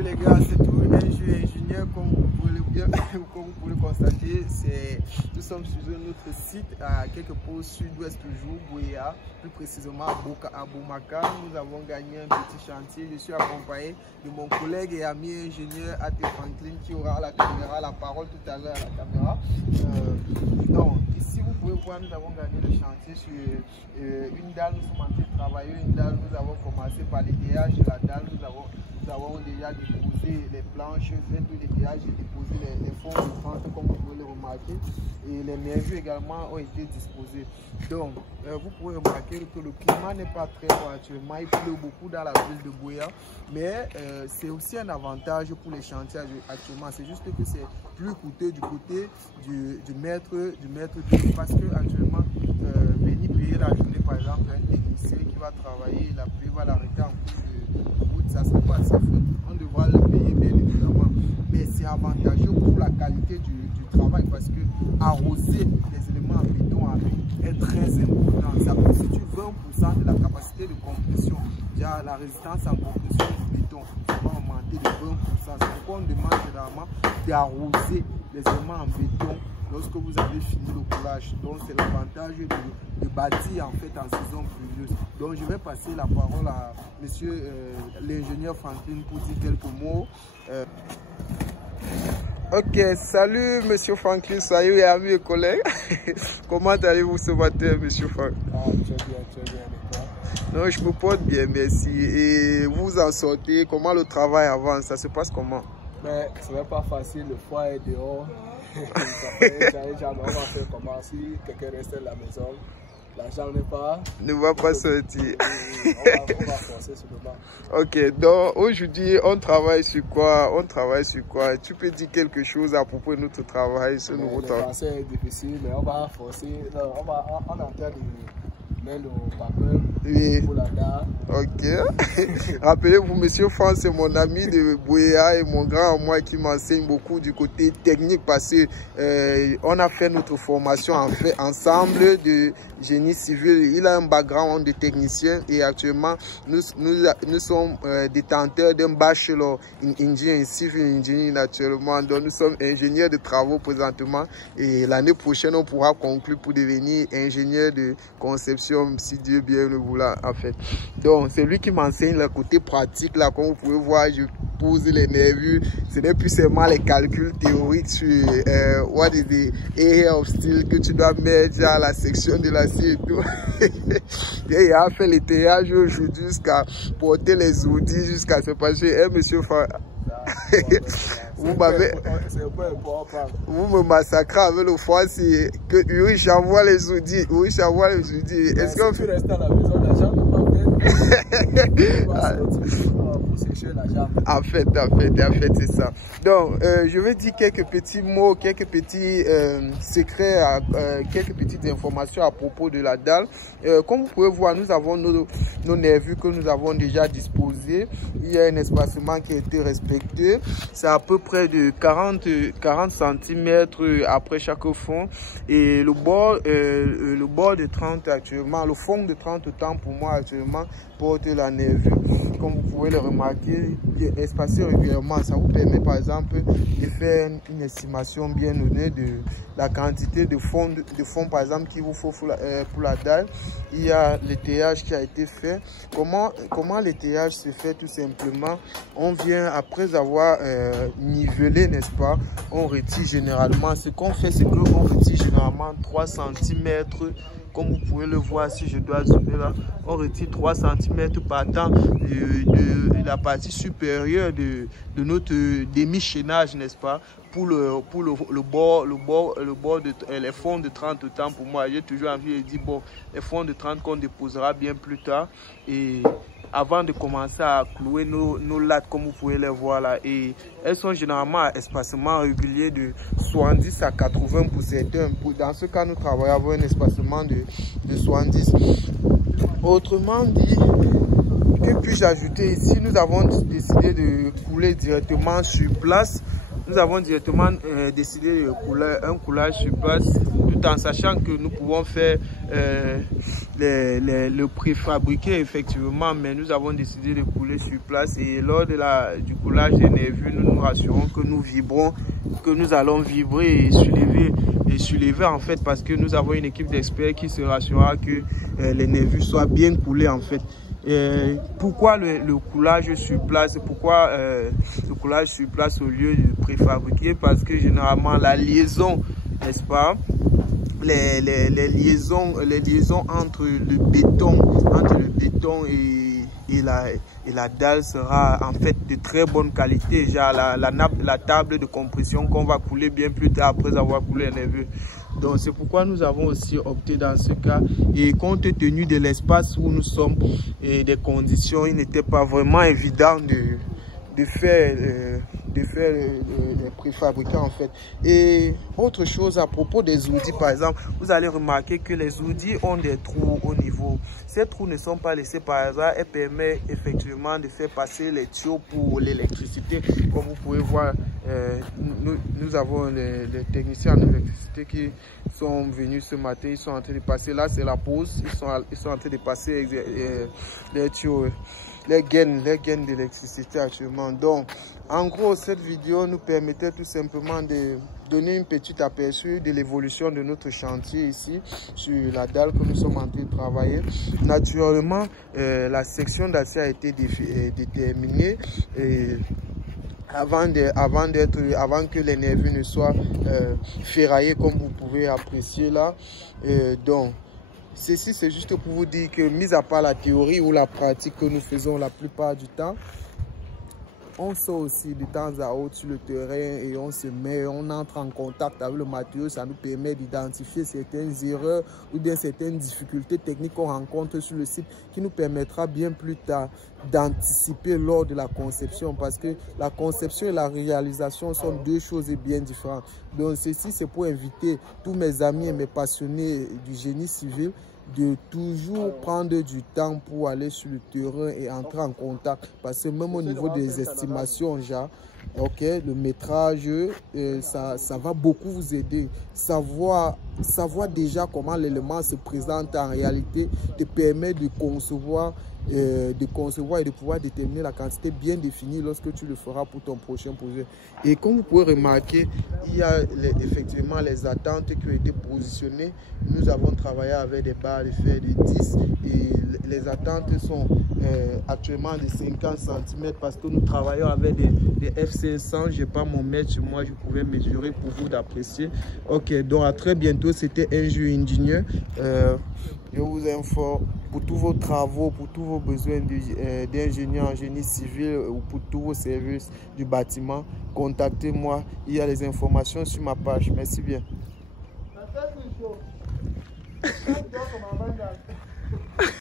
Salut les gars, c'est tout ingénieur comme vous pouvez le constater. Nous sommes sur notre site à quelque part sud-ouest toujours, Bouéa, plus précisément à Boumaka. Nous avons gagné un petit chantier. Je suis accompagné de mon collègue et ami ingénieur A.T. Franklin qui aura la parole tout à l'heure à la caméra. Donc ici vous pouvez voir, nous avons gagné le chantier sur une dalle. Nous sommes en train de travailler une dalle. Nous avons commencé par l'étayage de la dalle. Nous avons déjà déposé les planches, fait tout l'étayage et déposé les fonds de fente comme vous pouvez le remarquer. Et les merveilles également ont été disposées. Donc, vous pouvez remarquer que le climat n'est pas très bon actuellement. Il pleut beaucoup dans la ville de Bouéa. Mais c'est aussi un avantage pour les chantiers actuellement. C'est juste que c'est plus coûteux du côté du maître d'œuvre. Parce que actuellement, venir payer la journée, par exemple, un technicien qui va travailler, la pluie va l'arrêter en cours de route, ça ne sera pas assez fou. On devra le payer bien évidemment. Mais c'est avantageux pour la qualité du travail parce que arroser les éléments en béton est très important. Ça constitue 20% de la capacité de compression. Déjà, la résistance en compression du béton va augmenter de 20%. C'est pourquoi on demande généralement d'arroser les éléments en béton lorsque vous avez fini le coulage. Donc c'est l'avantage de bâtir en fait en saison pluvieuse. Donc je vais passer la parole à monsieur l'ingénieur Franklin pour dire quelques mots. Ok, salut monsieur Franklin, salut amis et collègues. Comment allez-vous ce matin monsieur Franklin? Très bien, et toi? Non, je me porte bien, merci. Et vous en sortez, comment le travail avance? Ça se passe comment? Mais ce n'est pas facile, le foie est dehors. On va faire comment si quelqu'un reste à la maison, l'argent ne va pas sortir. On va forcer sur le banc. Ok, donc aujourd'hui on travaille sur quoi? Tu peux dire quelque chose à propos de notre travail, ce nouveau travail? Le français est difficile, mais on va forcer. Non, on est en train de mettre le papier pour la dalle. Ok. Rappelez-vous, monsieur France, c'est mon ami de Bouéa et mon grand à moi qui m'enseigne beaucoup du côté technique parce que on a fait notre formation ensemble de génie civil. Il a un background de technicien et actuellement nous sommes détenteurs d'un bachelor in engineering, civil engineering naturellement. Donc nous sommes ingénieurs de travaux présentement et l'année prochaine on pourra conclure pour devenir ingénieur de conception si Dieu bien le voula en fait. Donc c'est lui qui m'enseigne le côté pratique là, comme vous pouvez voir, je pose les nervures. Ce n'est plus seulement les calculs théoriques sur what is the area of steel que tu dois mettre à la section de l'acier et tout. Et il a fait l'étayage aujourd'hui jusqu'à porter les outils, jusqu'à se passer. Monsieur vous me massacrez avec le foie si que oui j'envoie les outils. Est-ce que tu restes à la maison, l'argent ne va pas en fait c'est ça. Donc je vais dire quelques petits mots, quelques petits secrets, quelques petites informations à propos de la dalle. Comme vous pouvez voir, nous avons nos nervures que nous avons déjà disposées. Il y a un espacement qui a été respecté. C'est à peu près de 40 cm après chaque fond. Et le bord de 30 actuellement, le fond de 30 temps pour moi actuellement porte la nervure. Comme vous pouvez le remarquer, espacé régulièrement. Ça vous permet par exemple de faire une estimation bien donnée de la quantité de fond par exemple qu'il vous faut pour la dalle. Il y a l'étayage qui a été fait. Comment l'étayage se fait? Tout simplement, on vient après avoir nivelé, n'est-ce pas, on retire généralement, ce qu'on fait c'est qu'on retire généralement 3 cm. Comme vous pouvez le voir, si je dois zoomer là, on retire 3 cm partant de la partie supérieure de notre demi-chaînage, n'est-ce pas, pour le bord de les fonds de 30 temps. Pour moi, j'ai toujours envie de dire, bon, les fonds de 30 qu'on déposera bien plus tard. Et avant de commencer à clouer nos lattes, comme vous pouvez les voir là, et elles sont généralement à espacement régulier de 70 à 80 pour certains. Dans ce cas, nous travaillons avec un espacement de 70. Autrement dit, que puis-je ajouter ici? Nous avons décidé de couler directement sur place. Nous avons directement décidé de couler un coulage sur place. Tout tout en sachant que nous pouvons faire le préfabriqué effectivement, mais nous avons décidé de couler sur place et lors de du coulage des nervures, nous nous rassurons que nous vibrons, que nous allons vibrer et soulever en fait, parce que nous avons une équipe d'experts qui se rassurera que les nervures soient bien coulées en fait. Pourquoi le coulage sur place? Pourquoi le coulage sur place au lieu de préfabriquer? Parce que généralement la liaison, n'est-ce pas, les liaisons entre le béton et la dalle sera en fait de très bonne qualité. Genre la table de compression qu'on va couler bien plus tard après avoir coulé les nervures. Donc c'est pourquoi nous avons aussi opté dans ce cas, et compte tenu de l'espace où nous sommes et des conditions, il n'était pas vraiment évident de faire les préfabriqués en fait. Et autre chose à propos des outils, par exemple, vous allez remarquer que les outils ont des trous au niveau. Ces trous ne sont pas laissés par hasard et permettent effectivement de faire passer les tuyaux pour l'électricité. Comme vous pouvez voir, nous avons les techniciens en électricité qui sont venus ce matin, ils sont en train de passer, là c'est la pause, ils sont en train de passer les tuyaux, les gaines d'électricité actuellement. Donc en gros, cette vidéo nous permettait tout simplement de donner une petite aperçu de l'évolution de notre chantier ici sur la dalle que nous sommes en train de travailler. Naturellement, la section d'acier a été déterminée avant que les nervures ne soient ferraillées comme vous pouvez apprécier là. Donc ceci c'est juste pour vous dire que, mis à part la théorie ou la pratique que nous faisons la plupart du temps, on sort aussi de temps à autre sur le terrain et on entre en contact avec le matériau. Ça nous permet d'identifier certaines erreurs ou bien certaines difficultés techniques qu'on rencontre sur le site, qui nous permettra bien plus tard d'anticiper lors de la conception, parce que la conception et la réalisation sont deux choses bien différentes. Donc ceci c'est pour inviter tous mes amis et mes passionnés du génie civil de toujours prendre du temps pour aller sur le terrain et entrer en contact, parce que même au niveau des estimations, genre, ok, le métrage, ça va beaucoup vous aider. Savoir déjà comment l'élément se présente en réalité te permet de concevoir et de pouvoir déterminer la quantité bien définie lorsque tu le feras pour ton prochain projet. Et comme vous pouvez remarquer, il y a effectivement les attentes qui ont été positionnées. Nous avons travaillé avec des barres de fer de 10 et les attentes sont actuellement de 50 cm, parce que nous travaillons avec des F500. Je n'ai pas mon mètre sur moi, je pouvais mesurer pour vous d'apprécier. Ok, donc à très bientôt. C'était Enjeu Ingénieur. Je vous informe pour tous vos travaux, pour tous vos besoins d'ingénieur en génie civil ou pour tous vos services du bâtiment, contactez-moi. Il y a les informations sur ma page. Merci bien.